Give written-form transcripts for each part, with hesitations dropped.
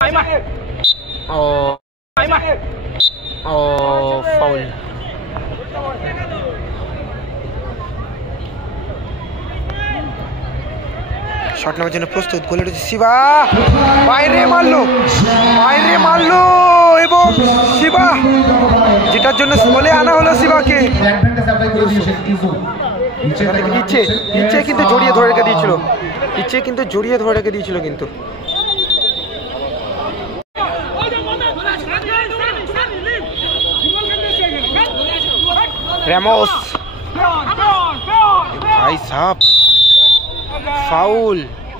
Oh, oh, foul. Shot নেওয়ার জন্য প্রস্তুত, গোলে রয়েছে শিবা, বাইরে মারলো এবং শিবা, যেটার জন্য গোলে আনা হলো শিবাকে। ইচ্ছে কিন্তু জড়িয়ে ধরে রেখে দিয়েছিল, কিন্তু রেমোস ভাই সাহেব ফাউল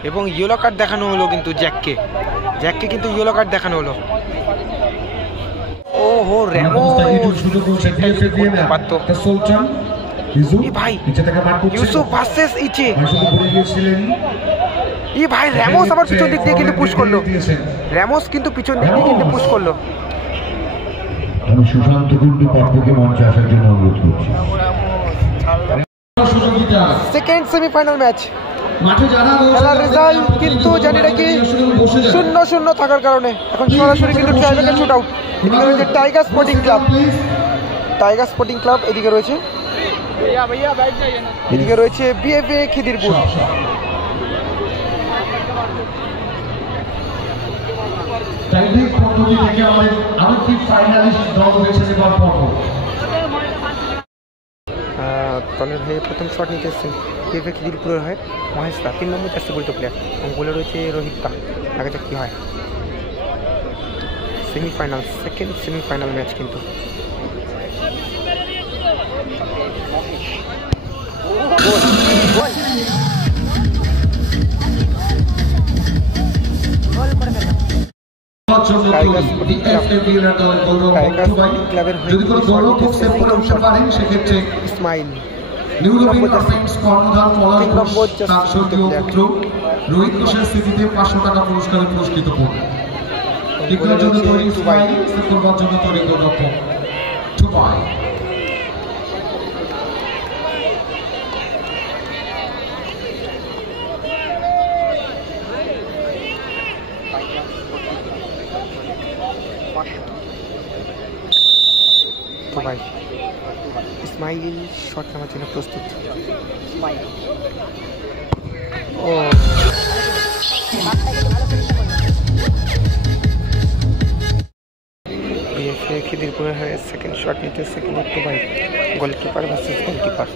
এবং ইয়েলো কার্ড দেখানো হলো কিন্তু জ্যাককে কিন্তু ইয়েলো কার্ড দেখানো হলো। ওহো রেমোস ভাই, ইউসুফ ভার্সেস ইচে। ভাই রেমোস আবার পিছন দিক দিয়ে কিন্তু পুশ করলো, আমি সুশান্ত কুন্ডু পাপ্পুকে মঞ্চে আসার জন্য অনুরোধ করছি। সেকেন্ড সেমিফাইনাল ম্যাচ, খেলার রেজাল্ট কিন্তু জানি নাকি 0-0 থাকার কারণে এখন সরাসরি কিন্তু ট্রাইব্রেকার শুট আউট। এদিকে রয়েছে টাইগার স্পোর্টিং ক্লাব, এদিকে রয়েছে বিএফএ খিদিরপুর। দলের হয়ে প্রথম শট নিতে এসেছেন বিএফএ খিদিরপুরের হয়ে মহেশ দা, 3 নম্বর জার্সি পরিচিত প্লেয়ার, এবং গোলে রয়েছে রোহিত দা। আগে যাক কী হয়। সেকেন্ড সেমিফাইনাল ম্যাচ কিন্তু ইসমাইল রোহিত ঘোষের স্মৃতিতে 500 টাকা পুরস্কারে পুরস্কৃত করবে। টিকলার জন্য তৈরি ইসমাইল, করবার জন্য তৈরি গোলরক্ষক টুবাই। ইসমাইল শট নেওয়ার জন্য প্রস্তুত। ও বিএফএ খিদিরপুরের হয়ে সেকেন্ড শট নিতেছে কিন্তু Tubai, goalkeeper versus goalkeeper.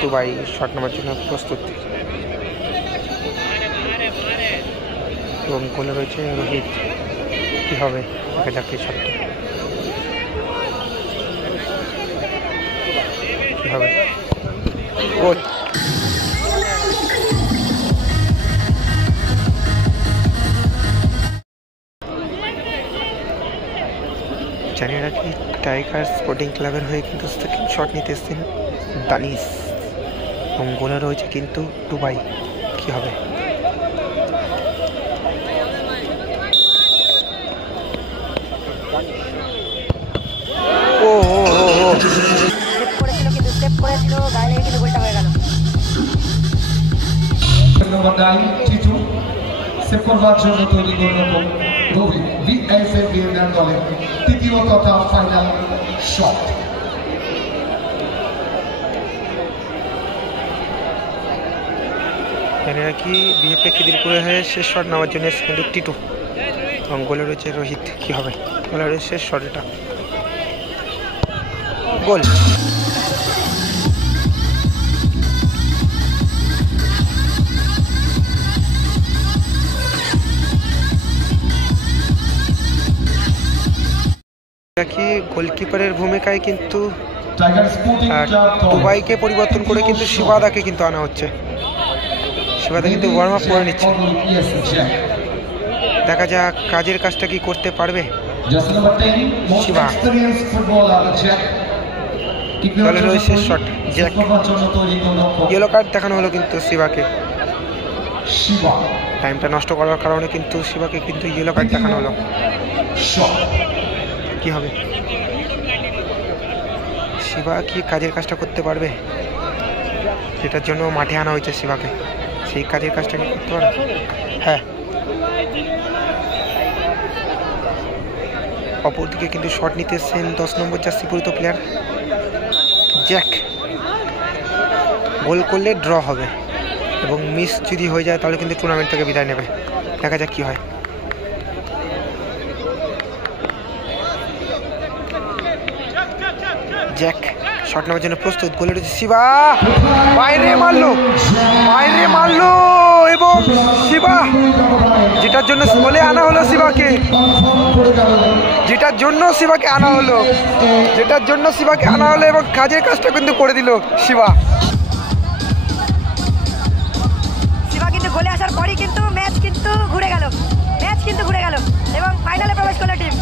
Tubai shot নেওয়ার জন্য প্রস্তুত এবং গোলে রয়েছে রোহিত। কি হবে দেখা যাক এই শটটা কি হবে। গোল। জানিয়ে রাখি টাইগার স্পোর্টিং ক্লাবের হয়ে কিন্তু সেকেন্ড শট নিতে এসেছেন দানিশ এবং গোলে রয়েছে কিন্তু টুবাই। কি হবে। তৃতীয় তথা ফাইনাল শট। জানি রাখি বিএফএ খিদিরপুরে হয়ে শেষ শট নেওয়ার জন্য কিন্তু টিটু এবং গোলে রয়েছে রোহিত। কি হবে। গোলে রয়েছে শেষ শট, এটা গোল। গোলকিপারের ভূমিকায় কিন্তু টুবাইকে পরিবর্তন করে কিন্তু শিবাদাকে কিন্তু আনা হচ্ছে। শিবাদা কিন্তু ওয়ার্ম আপ করে নিচ্ছে, দেখা যাক কাজের কাজটা কি করতে পারবে শিবা। দলে রয়েছে শট, ইয়েলো কার্ড দেখানো হলো কিন্তু শিবাকে। টাইমটা নষ্ট করার কারণে কিন্তু শিবাকে কিন্তু ইয়েলো কার্ড দেখানো হলো। কি হবে। শিবা কি কাজের কাজটা করতে পারবে, সেটার জন্য মাঠে আনা হয়েছে শিবাকে। সেই কাজের কাজটা কি করতে পারে? হ্যাঁ, অপরদিকে কিন্তু শট নিতে এসছেন 10 নম্বর জার্সি পরিহিত প্লেয়ার জ্যাক। গোল করলে ড্র হবে এবং মিস যদি হয়ে যায় তাহলে কিন্তু টুর্নামেন্ট থেকে বিদায় নেবে। দেখা যাক কি হয়। জ্যাক শট নেওয়ার জন্য প্রস্তুত, গোলে রয়েছে শিবা, বাইরে মারলো এবং শিবা, যেটার জন্য গোলে আনা হলো শিবাকে, যেটার জন্য শিবাকে আনা হলো এবং কাজের কাজটা কিন্তু করে দিল শিবা। শিবা কিন্তু গোলে আসার পরই কিন্তু ম্যাচ কিন্তু ঘুরে গেল এবং ফাইনালে প্রবেশ করলো টিম।